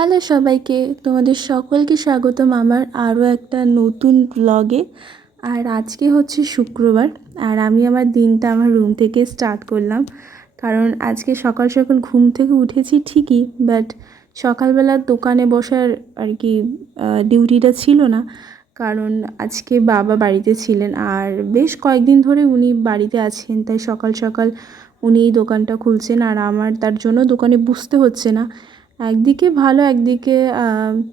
Hello সবাইকে, তোমাদের সকলকে স্বাগতম আমার আরও একটা নতুন ব্লগে আর আজকে হচ্ছে শুক্রবার, আর আমি আমার দিনটা আমার রুম থেকে স্টার্ট করলাম। কারণ আজকে সকাল সকাল ঘুম থেকে উঠেছি ঠিকই বাট সকালবেলা দোকানে বসার আর কি ডিউটিটা ছিল না। কারণ আজকে বাবা বাড়িতে ছিলেন, আর বেশ কয়েকদিন ধরে উনি বাড়িতে আছেন, তাই সকাল সকাল উনি এই দোকানটা খুলছেন, আর আমার তার জন্য দোকানে বুঝতে হচ্ছে না। একদিকে ভালো, একদিকে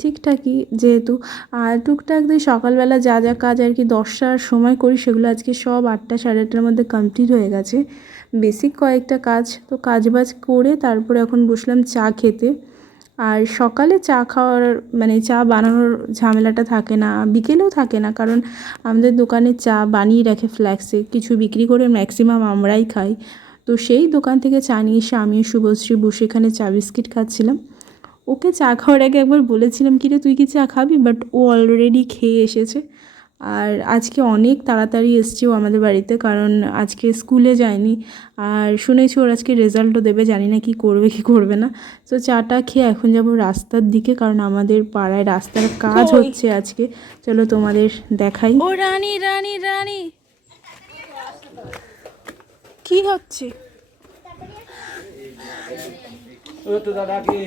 ঠিকঠাকই যেহেতু। আর টুকটাক দিয়ে সকালবেলা যা যা কাজ আর কি দশটার সময় করি, সেগুলো আজকে সব আটটা, সাড়ে আটটার মধ্যে কমপ্লিট হয়ে গেছে। বেসিক কয়েকটা কাজ, তো কাজ বাজ করে তারপরে এখন বসলাম চা খেতে। আর সকালে চা খাওয়ার মানে চা বানানোর ঝামেলাটা থাকে না, বিকেলেও থাকে না, কারণ আমাদের দোকানে চা বানিয়ে রাখে ফ্ল্যাক্সে। কিছু বিক্রি করে ম্যাক্সিমাম আমরাই খাই। তো সেই দোকান থেকে চা নিয়ে এসে আমিও শুভশ্রী বসে এখানে চা বিস্কিট খাচ্ছিলাম। ওকে চা খাওয়ার আগে একবার বলেছিলাম কি রে তুই কি চা খাবি? বাট ও অলরেডি খেয়ে এসেছে। আর আজকে অনেক তাড়াতাড়ি এসছে ও আমাদের বাড়িতে কারণ আজকে স্কুলে যায়নি। আর শুনেছি ওর আজকে রেজাল্টও দেবে জানি না কি করবে কি করবে না। তো চাটা খেয়ে এখন যাব রাস্তার দিকে কারণ আমাদের পাড়ায় রাস্তার কাজ হচ্ছে আজকে। চলো তোমাদের দেখাই। ও রানী রানী রানী! কি হচ্ছে? ও তো দাদা কি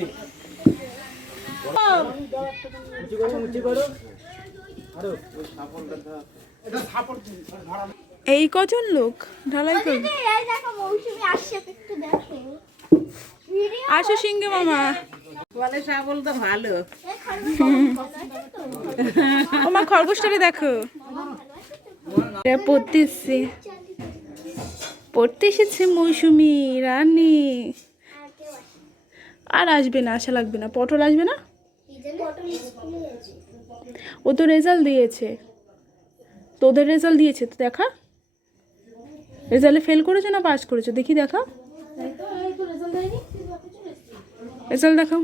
এই কজন লোক? ঢালাই করবে। এই দেখো মৌসুমি আসছে একটু দেখো। ভিডিও আসো সিংহে মামা। বলে শ্যামল তো ভালো। আমার মা খরগোশটারে দেখো। এটা পড়তে এসছে পড়তে এসেছে মৌসুমি রানী। আর আসবে না আশা লাগবে না। পটল আসবে না? ও তো রেজাল্ট দিয়েছে। তোদের রেজাল্ট দিয়েছে তো দেখা। রেজাল্টে ফেল করেছ না পাস করেছ? দেখি দেখা রেজাল্ট দেখাও।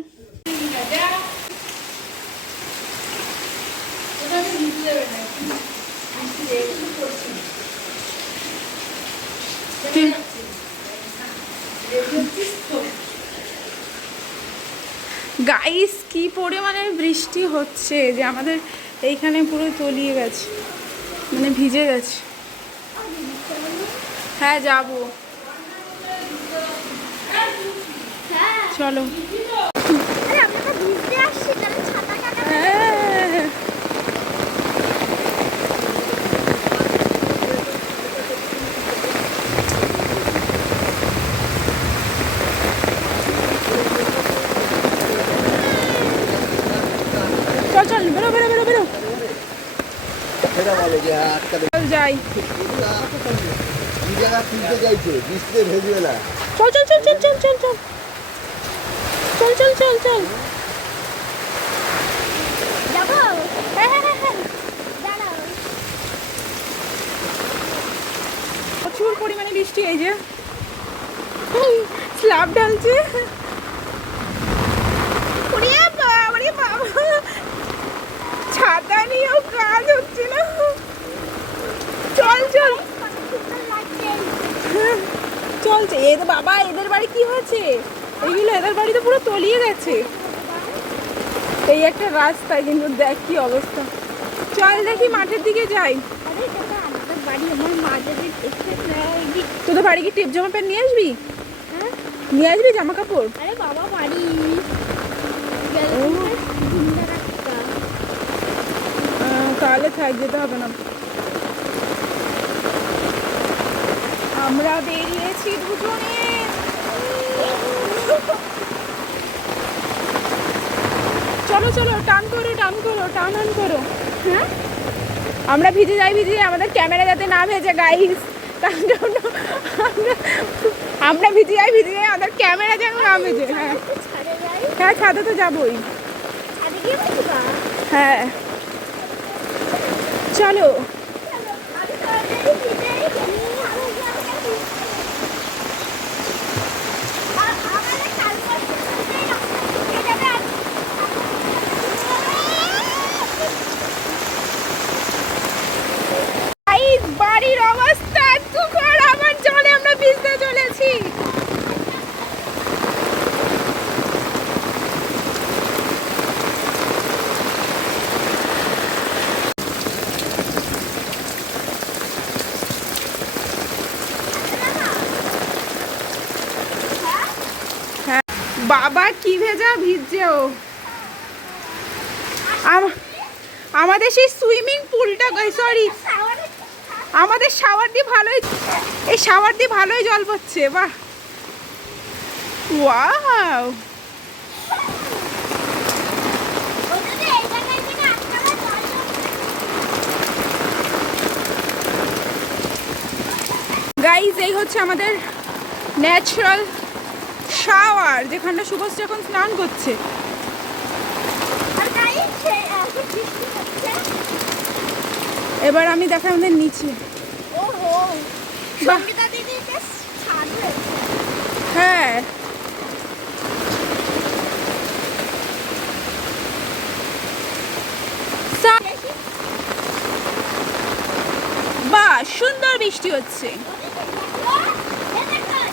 গাইস কি পরিমাণে বৃষ্টি হচ্ছে যে আমাদের এইখানে পুরো তলিয়ে গেছে মানে ভিজে গেছে। হ্যাঁ যাব। চলো। হ্যাঁ চল বেরো বেরো বেরো বেরো সেটা বলে যে আজকাল চল যাই। কি জায়গা তুলতে চাইছে বৃষ্টিতে ভেজবে না চল চল চল চল চল চল চল। চল চল চল চল। যাব? দাঁড়াও। প্রচুর পরিমাণে বৃষ্টি এই যে। স্ল্যাব ঢালছে। ছাতা নিয়েও কাজ হচ্ছে না চল চল কত সুন্দর লাগছে চলছে। এ তো বাবা, এদের বাড়ি কি হয়েছে? এইগুলো এদের বাড়িতে পুরো তলিয়ে গেছে। এই একটা রাস্তা কিন্তু দেখ কি অবস্থা। চল দেখি মাঠের দিকে যাই। তোদের বাড়ি কি টিপ জামা প্যান্ট নিয়ে আসবি? নিয়ে আসবি জামা কাপড়? আরে বাবা বাড়ি তাহলে থাক, যেতে হবে না। আমরা বেরিয়েছি দুজনে। চলো চলো টান করো টান করো টান টান করো। হ্যাঁ? আমরা ভিজে যাই ভিজে যাই, আমাদের ক্যামেরা যাতে না ভেজে গাইস তার জন্য আমরা ভিজে যাই ভিজে যাই আমাদের ক্যামেরা যেন না ভেজে হ্যাঁ। হ্যাঁ ছাদে তো যাবোই। গিয়ে বসবা হ্যাঁ। চলো আমি তাড়াতাড়ি ভিজে আমাদের কাল পরশু ভিজেই রাস্তা শুকিয়ে যাবে আর গাইস বাড়ির অবস্থা এত খারাপ আর জলে আমরা ভিজতে চলেছি বাবা কি ভেজা ভিজছে ও আমাদের সেই সুইমিং পুলটা সরি আমাদের শাওয়ার দিয়ে ভালোই, এই শাওয়ার দিয়ে ভালোই জল পড়ছে, বাহ। গাইজ এই হচ্ছে আমাদের ন্যাচারাল শাওয়ার যেখানটা শুভশ্রী এখন স্নান করছে। এবার আমি দেখাই আমাদের নিচে। হ্যাঁ। বাহ সুন্দর বৃষ্টি হচ্ছে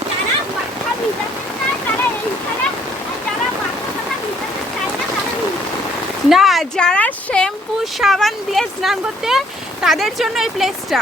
যারা মাথা ভিজাতে চায় তারা এইখানে আর যারা মাথা ফাথা ভিজাতে চায় না তারা নিচে। না যারা শ্যাম্পু সাবান দিয়ে স্নান করতে তাদের জন্য এই প্লেসটা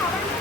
好了。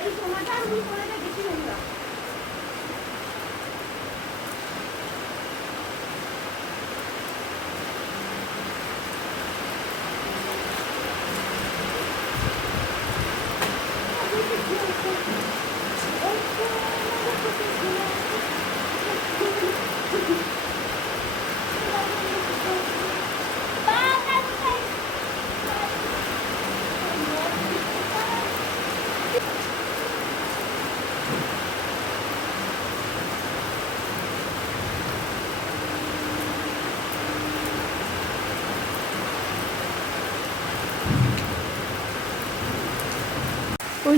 এই সময়টা আমি করে দেখি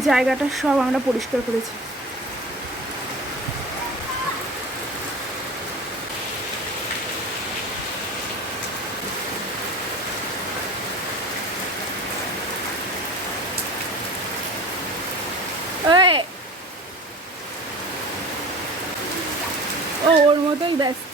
জায়গাটা সব আমরা পরিষ্কার করেছি। ও ওর মতোই ব্যস্ত।